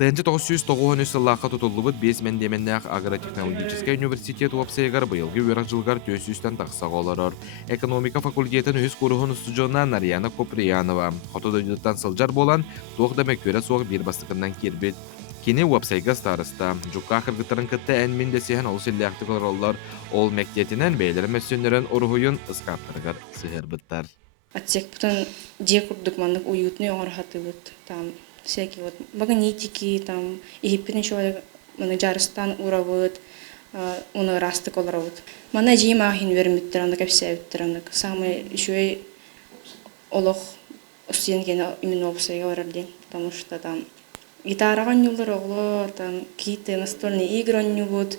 Тенче 990 сыллаққа тұтылыбыт 5 мендеменнәқ агротехнологический университет уапсайгар бұйылғы өрақ жылғар 400-тен тақсақ оларыр. Экономика факультетін өз көріғын ұстыжуына Нарьяна Коприянова. Хотыдыдыттан сылжар болан, тоқдамек көрі соғы бір бастықынан кербет. Кені уапсайга старыста. Жұққа қырғыттарын күтті әнмен десеген ол селләқті олар ол мәктетінен бәйлері мәсөнлерін ұрғойын ысқаптырғар сығыр бұттар. Отсек потом где курдук маннык уютный оңорхаты вот там всякие вот магнитики там египетный человек мана жарыстан уравыт уны растык оларавыт. Мана жима хин вермиттер аны кепсевиттер аны самый еще олох устенген именно обсайга барарден, потому что там гитараға нюлар оғлар, там какие-то настольные игры нюбут,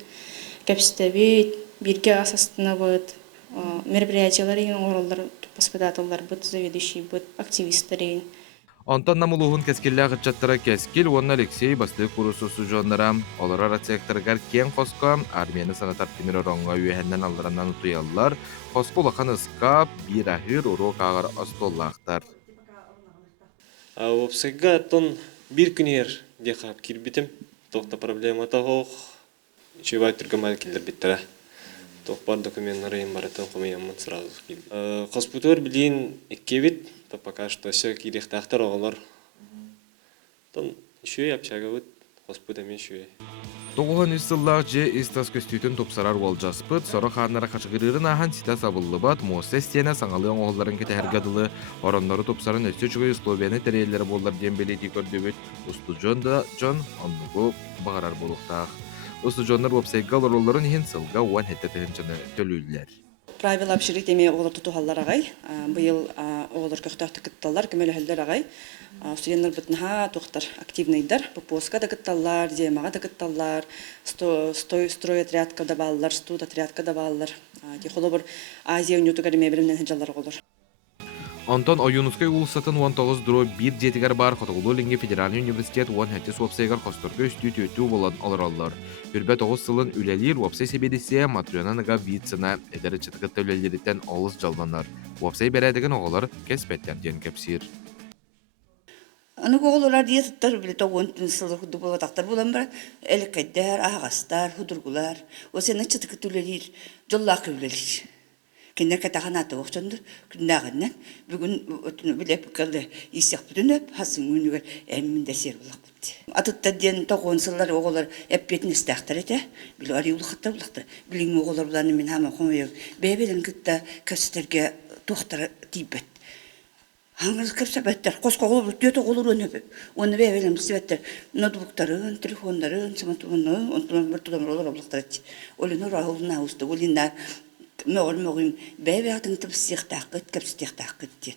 кепстебит, бирге асастына вот мероприятиялар еген оңорлар воспитателлар быт, заведующий быт, активисттер. Онтан намылуғын кәскелі ғытчаттыра кәскел, оны Алексей бастық құрысысы жонлара. Олар арацияқтырғар кен қосқа, армияны санатар темір оңға үйәхіннен алдыраннан ұтыялылар, қосқы ұлақан ұсқап, бір ахыр ұру қағар остоллақтар. Опсайға тон бір күнер деқап кербетім, тоқта проблема тағоқ, чүйбай түргімал келдір біттірі. Тоқпар документтары баратын қомиямын сразу келді. Қоспутор білейін еккебет, то пока что все кирехтақтар оғылар. Тон еще и общага өт, қоспутамен еще. Тоғыған үстіллақ же истас көстүйтін топсарар ол жаспыт, соры қаннара қашығырырын ахан сита сабылы бат, мосы стена саңалыған оғыларын кетәргадылы, оронлары топсарын өсті жүгі Словения тәрелері болдар дембелеті көрдебет, ұсты жонда жон, оннығы бағарар болуқтақ. Осы жондар вебсайгал ролларын хин сылга уан хеттетен жана төлүлдер. Правила общежития олар тутухаллар агай. Быйыл олар көктөктө кытталлар, көмөлөһөлдөр агай. Студенттер битнха тохтар активныйдар. Попоска да кытталлар, демага да кытталлар, строй отрядка да баллар, студ отрядка да баллар. Ди холобор Азия униоту гарме биримнен жаллар олар. Антон Оюнускай улсатын 19-1 жетігер бар Хотоғылу Ленге Федеральный университет 10-хәтті суапсайгар қостырғы үсті төту болан алыралар. Үрбә 9 сылын үлелер уапсай себедесе Матрионаныға вицина әдәрі чытықытты үлелерден олыс жалданар. Уапсай бәрәдіген оғылар кәспәттерден кәпсир. Аны оғылар дие тұттар білі 9 сылы худы болатақтар болан бар. Әліккәддер, ағастар, худыргулар. Осыны чытықытты үлелер, жоллақы үлелер. Кеннер катаханаты оқчанды күннағыннан бүгін өтіні білеп кәлді есек бүтін өп, хасын өнігер әмінде сер болақ бұпты. Атытта ден тоғын сыллар оғылар әппетін істақтар еті, білі ари ұлықытта бұлақты. Білің оғылар бұланы мен хама қомайыр. Бәбелін күтті көстерге тоқтары тейбет. Хаңыз кірсі бәттер, қосқа оғылар дөті оғылар өні өп. Оны бәбелін білсі бәттер, ноутбуктарын, телефондарын, саматуғыны, онтынан бір тұдамыр олар бұлақтар еті. Олын ұрағылына ұсты, олындар мөғім бәбәғдің түпсіқтақыт, көпсіқтақыт.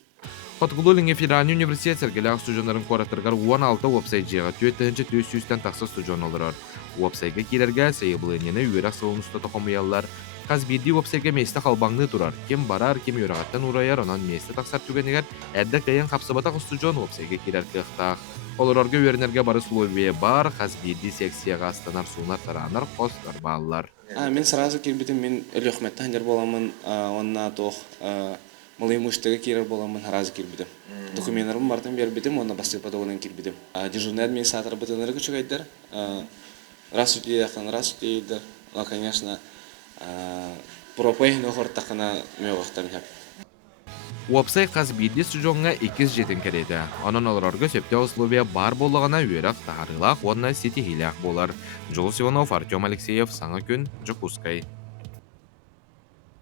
Хотоғылу Ленге Федеральный университет сәргелі студенттарын қораттырғар 16 уапсай жеға 4-300-тен тақсы студен олырар. Уапсайға керерге сайыбылынені үйерақ сылын ұста тоқымыялар. Қазбейді уапсайға месті қалбаңны тұрар. Кем барар, кем үйрағаттан ұрайар, онан месті тақсар түгенігер, әрді қайын қапсыбатақ студен уапсайға керер қықтақ. Оларарға өрінерге бары Словия бар, қазбейді секцияға астанар суынар таранар қостар балылар. Мен сразу келбетім, мен өліқметтен жер боламын, онна тоқ мұлаймыштығы керер боламын, сразу келбетім. Документарым бартын бербетім, онна бастепада оған келбетім. Дежурный администратор бітінері күшік айдар, раз үтейдіқтен, раз үтейдір. Но, конечно, пропайын оғырттақына мөғақтарын хәп. Уапсай қазбейді сүжонға 2 жетін кереді. Онын оларғы сөпте условия бар болығына өйрақ тағарылақ, онына сеті хилях болар. Жол Сиванов, Артем Алексеев, Саңа күн, Жокускай.